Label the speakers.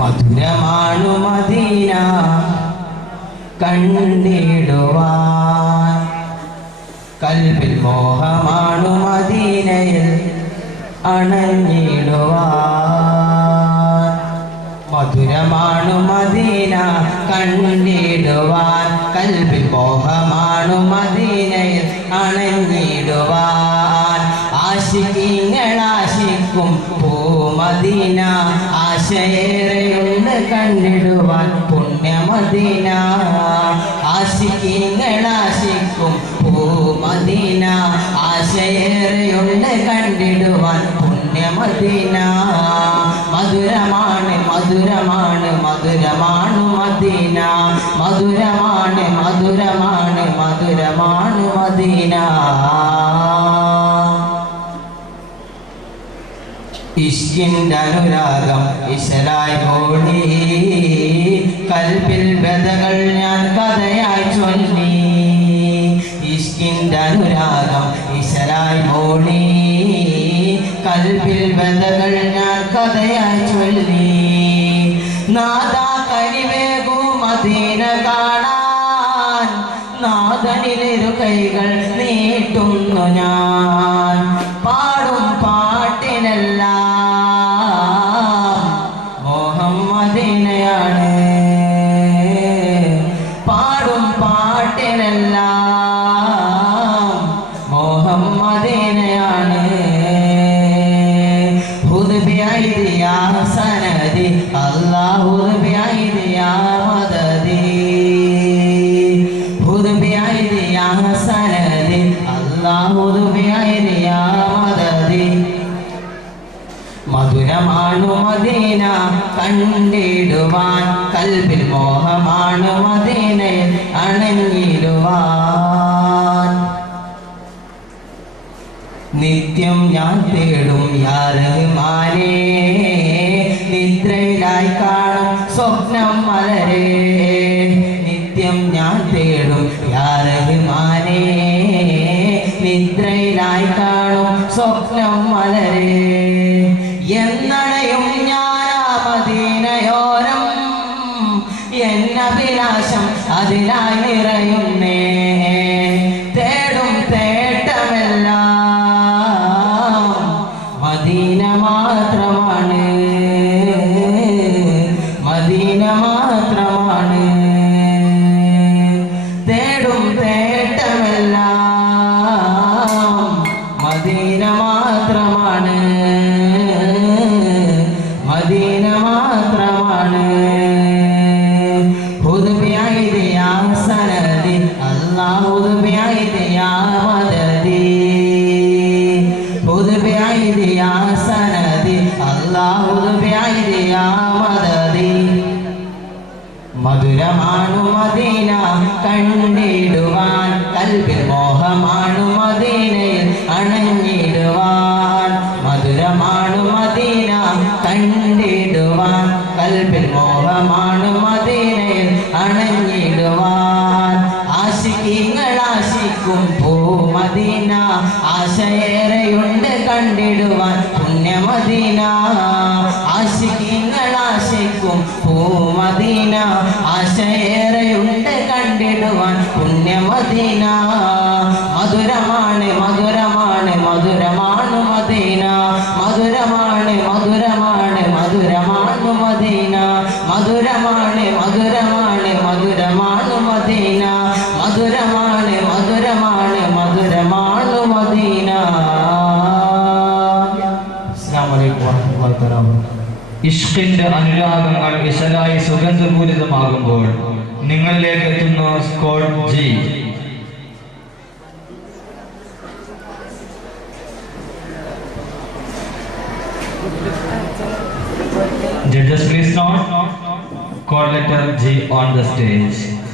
Speaker 1: മധുരമാണു Medina. കണ്ടിടുവാൻ കൽവിൽ മോഹമാണു മദീനയിൽ അണഞ്ഞിടുവാൻ. മധുരമാണു Medina കണ്ടിടുവാൻ കൽവിൽ മോഹമാണു മദീനയിൽ അണഞ്ഞിടുവാൻ. ആശിക്കിങ്ങളാശിക്കും പൂമദീന മദീന കണ്ടിടുവാൻ പുണ്യമദീന ആശിക്കിങ്ങളാശിക്കും പൂമദീന. ആശയേറെയുള്ള കണ്ടിടുവാൻ പുണ്യ മദീന മധുരമാണ് മധുരമാണ് മധുരമാണ് മദീന. മധുരമാണ് മധുരമാണ് മധുരമാണ് മദീന. ഇഷ്കിന്റെ അനുരാഗം ഇശരായി ഓടി അനുരാഗം ഈശ്വരായി മോളി. കൽപ്പിൽ വ്യതകൾ ഞാൻ കഥയായി ചൊല്ലി. നാദാ കരിവേകൂ മദീന കാണാൻ നാദനിലിരു കൈകൾ നീട്ടുന്നു ഞാൻ. خذ بأيدي يا سندي الله خذ بأيدي يا مددي خذ بأيدي يا سندي الله خذ بأيدي يا مددي മധുരമാണു മദീന കണ്ടിടുവാൻ കൽബിൽ മോഹമാണു മദീനയിൽ അണഞ്ഞിടുവാൻ നിത്യം ഞാൻ തേടും യാരഹ്മാനെ നിദ്രയിലായി കാണും സ്വപ്നം മലരെ. നിത്യം ഞാൻ തേടും യാരഹ്മാനെ നിദ്രയിലായി കാണും സ്വപ്നം മലരെ. എന്നണയും ഞാൻ ആ മദീനയോരം എന്നഭിലാഷം അതിനായി നിറയുന്നേ. മധുരമാണു മദീന കണ്ടിടുവാൻ കൽബിൽ മോഹമാണു മദീനയിൽ അണഞ്ഞിടുവാൻ. മധുരമാണു മദീന കണ്ടിടുവാൻ കൽവിൽ മോഹമാണു മദീനയിൽ അണഞ്ഞിടുവാൻ. ആശിക്കിങ്ങൾ ആശിക്കും പൂമദീന ആശയേറെയുണ്ട് കണ്ടിടുവാൻ. പുണ്യമദീന. മധുരമാണ് മധുരമാണ് മധുരമാണ് മദീന. മധുരമാണ് മധുരമാണ് മധുരമാണ് മദീന. മധുരമാണ് മധുരമാണ് മധുരമാണ് മദീന. മധുരമാണ് മധുരമാണ് മധുരമാണ് മദീന. അസ്സലാമു അലൈക്കും വറഹ്മത്തുള്ളാഹി വബറകാതുഹു.
Speaker 2: ഇഷ്കിന്റെ അനുരാഗങ്ങൾ വിശലായി സുഗന്ധപൂരിതമാകുമ്പോൾ നിങ്ങളിലേക്ക് എത്തുന്ന സ്കോൾ ജി. Judges please note, call letter G on the stage.